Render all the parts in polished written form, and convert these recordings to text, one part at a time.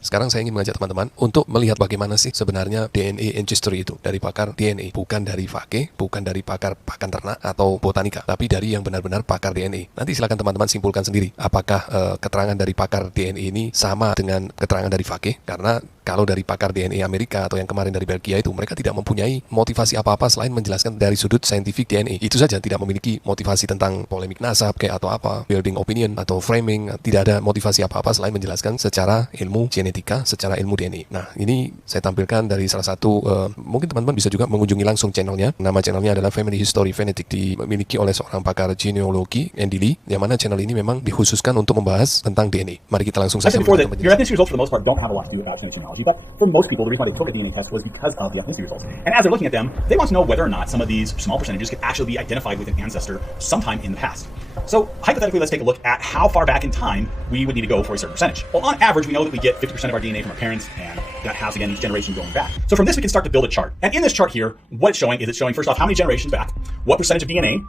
Sekarang saya ingin mengajak teman-teman untuk melihat bagaimana sih sebenarnya DNA ancestry itu dari pakar DNA, bukan dari vage, bukan dari pakar pakan ternak atau botanika, tapi dari yang benar-benar pakar DNA. Nanti silakan teman-teman simpulkan sendiri apakah keterangan dari pakar DNA ini sama dengan keterangan dari vage, karena kalau dari pakar DNA Amerika atau yang kemarin dari Belgia itu, mereka tidak mempunyai motivasi apa-apa selain menjelaskan dari sudut saintifik DNA. Itu saja, tidak memiliki motivasi tentang polemik nasab kayak atau apa, building opinion atau framing, tidak ada motivasi apa-apa selain menjelaskan secara ilmu genetika, secara ilmu DNA. Nah, ini saya tampilkan dari salah satu, mungkin teman-teman bisa juga mengunjungi langsung channelnya. Nama channelnya adalah Family History Fanatic, dimiliki oleh seorang pakar genealogi, Andy Lee, yang mana channel ini memang dikhususkan untuk membahas tentang DNA. Mari kita langsung saja. Your ethnicity results for the most part don't have a lot to do with actual genealogy, but for most people, the reason why they took a DNA test was because of the ethnicity results. And as they're looking at them, they want to know whether or not some of these small percentages could actually be identified with an ancestor sometime in the past. So hypothetically, let's take a look at how far back in time we would need to go for a certain percentage. Well, on average, we know that we get 50% of our DNA from our parents, and that has, again, each generation going back. So from this, we can start to build a chart. And in this chart here, what it's showing is it's showing, first off, how many generations back, what percentage of DNA,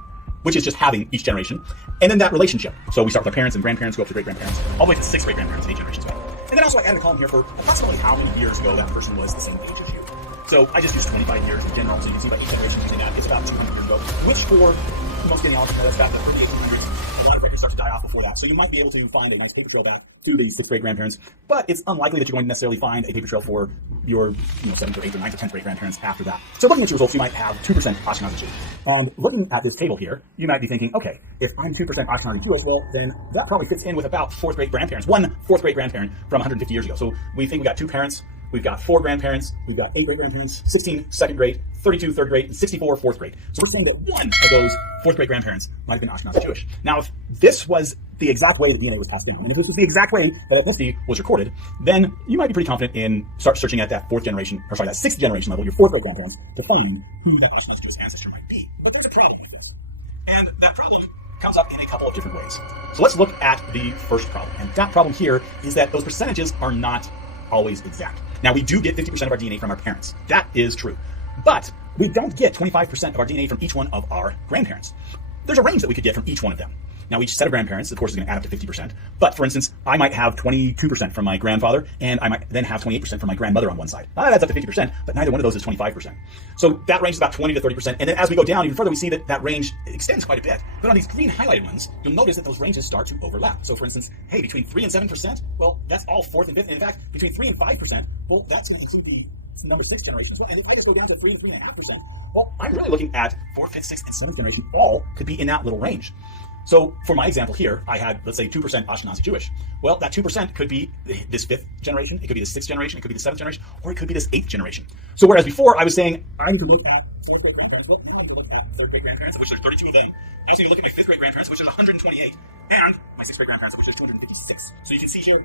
which is just having each generation, and then that relationship. So we start with our parents and grandparents, go up to great-grandparents, all the way to 6 great-grandparents and 8 generations back. And then also I added a column here for approximately how many years ago that person was the same age as you. So I just used 25 years in general, so you can see by each generation using that, it's about 200 years ago, which for most genealogists, that's back in the early 1800s. A lot of records start to die off before that. So you might be able to find a nice paper trail back to these 6 great-grandparents, but it's unlikely that you're going to necessarily find a paper trail for your 7th or 8th or 9th or 10th great-grandparents after that. So looking at your results, you might have 2% Ashkenazi Jewish. And looking at this table here, you might be thinking, okay, if I'm 2% Ashkenazi Jewish, well, then that probably fits in with about 4th great-grandparents, one 4th great-grandparent from 150 years ago. So we think we got 2 parents, we've got 4 grandparents, we've got 8 great-grandparents, 16 second grade, 32 third grade, and 64 fourth grade. So we're saying that one of those 4th great-grandparents might have been Ashkenazi Jewish. Now, if this was the exact way that DNA was passed down, and if this was the exact way that ethnicity was recorded, then you might be pretty confident in start searching at that 6th generation level, your 4th great-grandparents, to find who that Ashkenazi Jewish ancestor might be. But there's a problem with this. And that problem comes up in a couple of different ways. So let's look at the first problem. And that problem here is that those percentages are not always exact. Now, we do get 50% of our DNA from our parents. That is true. But we don't get 25% of our DNA from each one of our grandparents. There's a range that we could get from each one of them. Now, each set of grandparents, of course, is going to add up to 50%. But for instance, I might have 22% from my grandfather, and I might then have 28% from my grandmother on one side. Now, that adds up to 50%, but neither one of those is 25%. So that range is about 20 to 30%. And then as we go down even further, we see that that range extends quite a bit. But on these green highlighted ones, you'll notice that those ranges start to overlap. So for instance, hey, between 3 and 7%, well, that's all 4th and 5th. And in fact, between 3 and 5%, well, that's going to include the number 6 generation as well. And if I just go down to 3 and 3.5%, well, I'm really looking at 4th, 5th, 6th, and 7th generation all could be in that little range. So for my example here, I had, let's say, 2% Ashkenazi Jewish. Well, that 2% could be this 5th generation, it could be the 6th generation, it could be the 7th generation, or it could be this 8th generation. So whereas before I was saying, I need to look at 4th great-grandparents, look at 7th great-grandparents, which there's 32 of them. I just need to look at my 5th great-grandparents, which is 128, and my 6th great-grandparents, which is 256. So you can see here,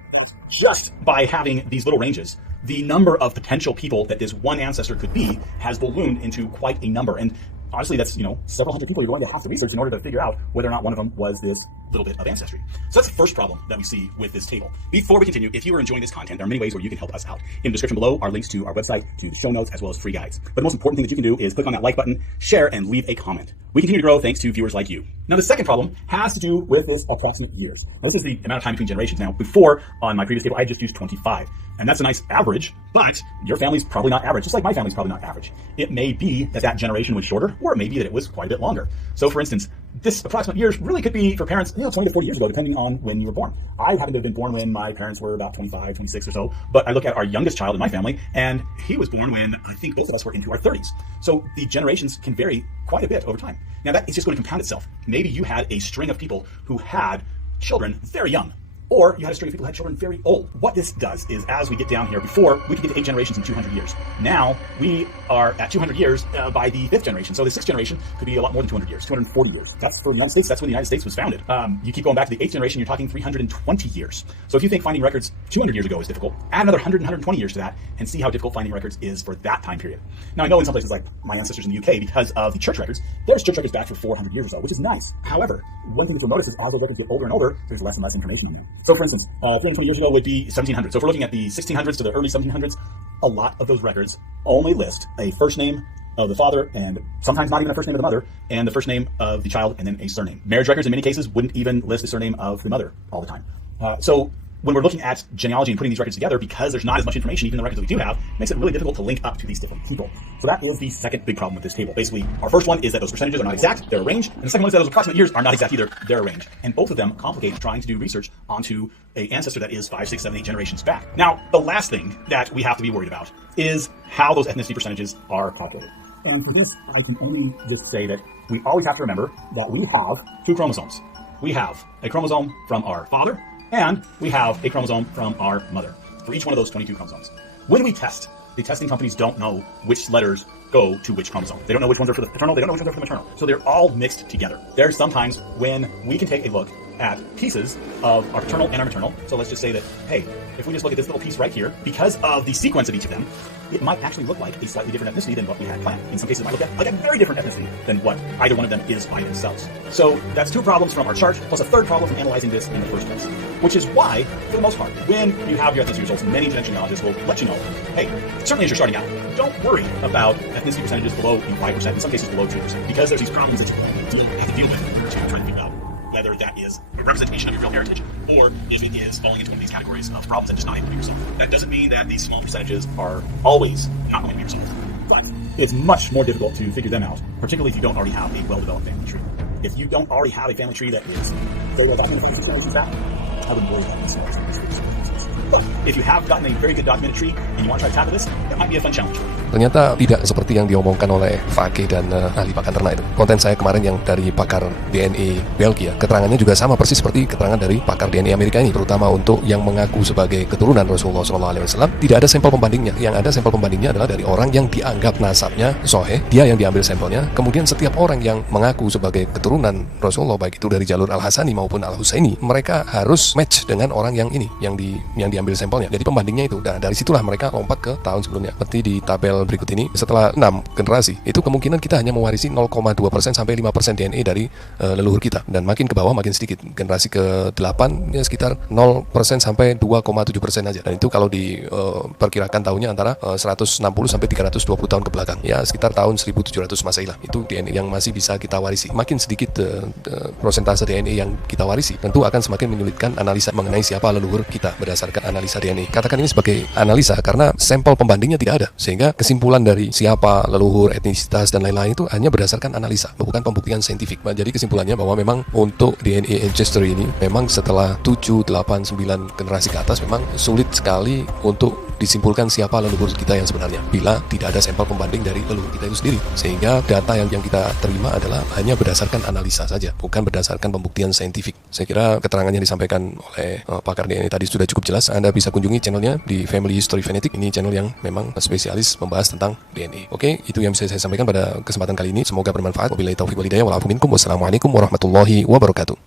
just by having these little ranges, the number of potential people that this one ancestor could be has ballooned into quite a number. And honestly, that's, several hundred people you're going to have to research in order to figure out whether or not one of them was this little bit of ancestry. So that's the first problem that we see with this table. Before we continue, if you are enjoying this content, there are many ways where you can help us out. In the description below are links to our website, to the show notes, as well as free guides. But the most important thing that you can do is click on that like button, share, and leave a comment. We continue to grow thanks to viewers like you. Now, the second problem has to do with this approximate years. Now, this is the amount of time between generations. Now, before, on my previous table, I just used 25. And that's a nice average, but your family's probably not average, just like my family's probably not average. It may be that that generation was shorter, or it may be that it was quite a bit longer. So for instance, this approximate years really could be for parents, 20 to 40 years ago, depending on when you were born. I happen to have been born when my parents were about 25, 26 or so, but I look at our youngest child in my family, and he was born when I think both of us were into our 30s. So the generations can vary quite a bit over time. Now that is just going to compound itself. Maybe you had a string of people who had children very young, or you had a string of people who had children very old. What this does is, as we get down here, before we could get to 8 generations in 200 years. Now we are at 200 years by the 5th generation. So the 6th generation could be a lot more than 200 years, 240 years. That's for the United States. That's when the United States was founded. You keep going back to the 8th generation, you're talking 320 years. So if you think finding records 200 years ago is difficult, add another 100 and 120 years to that and see how difficult finding records is for that time period. Now I know in some places like my ancestors in the UK, because of the church records, there's church records back for 400 years or so, which is nice. However, one thing that you'll notice is as those records get older and older, there's less and less information on them. So for instance, 320 years ago would be 1700. So if we're looking at the 1600s to the early 1700s, a lot of those records only list a first name of the father, and sometimes not even a first name of the mother, and the first name of the child, and then a surname. Marriage records in many cases wouldn't even list the surname of the mother all the time. So when we're looking at genealogy and putting these records together, because there's not as much information, even the records that we do have, makes it really difficult to link up to these different people. So that is the second big problem with this table. Basically, our first one is that those percentages are not exact, they're arranged, and the second one is that those approximate years are not exact either, they're arranged. And both of them complicate trying to do research onto an ancestor that is 5, 6, 7, 8 generations back. Now, the last thing that we have to be worried about is how those ethnicity percentages are calculated. And for this, I can only just say that we always have to remember that we have 2 chromosomes. We have a chromosome from our father, and we have a chromosome from our mother, for each one of those 22 chromosomes. When we test, the testing companies don't know which letters go to which chromosome. They don't know which ones are for the paternal, they don't know which ones are for the maternal. So they're all mixed together. There's sometimes when we can take a look at pieces of our paternal and our maternal. So let's just say that, hey, if we just look at this little piece right here, because of the sequence of each of them, it might actually look like a slightly different ethnicity than what we had planned. In some cases, it might look like a very different ethnicity than what either one of them is by themselves. So that's 2 problems from our chart, plus a third problem from analyzing this in the first place. Which is why, for the most part, when you have your ethnicity results, many genetic genealogists will let you know, hey, certainly as you're starting out, don't worry about ethnicity percentages below 5%, in some cases below 2%, because there's these problems that you have to deal with to try to figure out whether that is a representation of your real heritage, or if it is falling into one of these categories of problems that just not able to be resolved. That doesn't mean that these small percentages are always not going to be resolved. But it's much more difficult to figure them out, particularly if you don't already have a well-developed family tree. If you don't already have a family tree that is very well documented for these generations back, I wouldn't worry about these But if you have gotten a very good documented tree and you want to try to tackle this, that might be a fun challenge. Ternyata tidak seperti yang diomongkan oleh Vake dan ahli pakan ternak itu. Konten saya kemarin yang dari pakar DNA Belgia, keterangannya juga sama persis seperti keterangan dari pakar DNA Amerika ini, terutama untuk yang mengaku sebagai keturunan Rasulullah SAW. Tidak ada sampel pembandingnya. Yang ada sampel pembandingnya adalah dari orang yang dianggap nasabnya soheh, dia yang diambil sampelnya. Kemudian setiap orang yang mengaku sebagai keturunan Rasulullah, baik itu dari jalur Al-Hasani maupun Al-Husaini, mereka harus match dengan orang yang ini, yang diambil sampelnya. Jadi pembandingnya itu. Nah, dari situlah mereka lompat ke tahun sebelumnya. Seperti di tabel berikut ini, setelah 6 generasi, itu kemungkinan kita hanya mewarisi 0,2% sampai 5% DNA dari leluhur kita. Dan makin ke bawah makin sedikit. Generasi ke-8 ya sekitar 0% sampai 2,7% aja. Dan itu kalau diperkirakan tahunnya antara 160 sampai 320 tahun ke belakang. Ya sekitar tahun 1700 Masehi lah. Itu DNA yang masih bisa kita warisi. Makin sedikit prosentase DNA yang kita warisi, tentu akan semakin menyulitkan analisa mengenai siapa leluhur kita berdasarkan analisa DNA. Katakan ini sebagai analisa karena sampel pembandingnya tidak ada, sehingga kesimpulan dari siapa leluhur, etnisitas dan lain-lain itu hanya berdasarkan analisa, bukan pembuktian saintifik. Jadi kesimpulannya bahwa memang untuk DNA ancestry ini memang setelah 7, 8, 9 generasi ke atas memang sulit sekali untuk disimpulkan siapa leluhur kita yang sebenarnya bila tidak ada sampel pembanding dari leluhur kita itu sendiri, sehingga data yang kita terima adalah hanya berdasarkan analisa saja, bukan berdasarkan pembuktian saintifik. Saya kira keterangan yang disampaikan oleh pakar DNA tadi sudah cukup jelas. Anda bisa kunjungi channelnya di Family History Fanatic. Ini channel yang memang spesialis membahas tentang DNA. Oke, itu yang bisa saya sampaikan pada kesempatan kali ini. Semoga bermanfaat. Wabillahi taufiq wal hidayah. Wal afu minkum. Wassalamualaikum warahmatullahi wabarakatuh.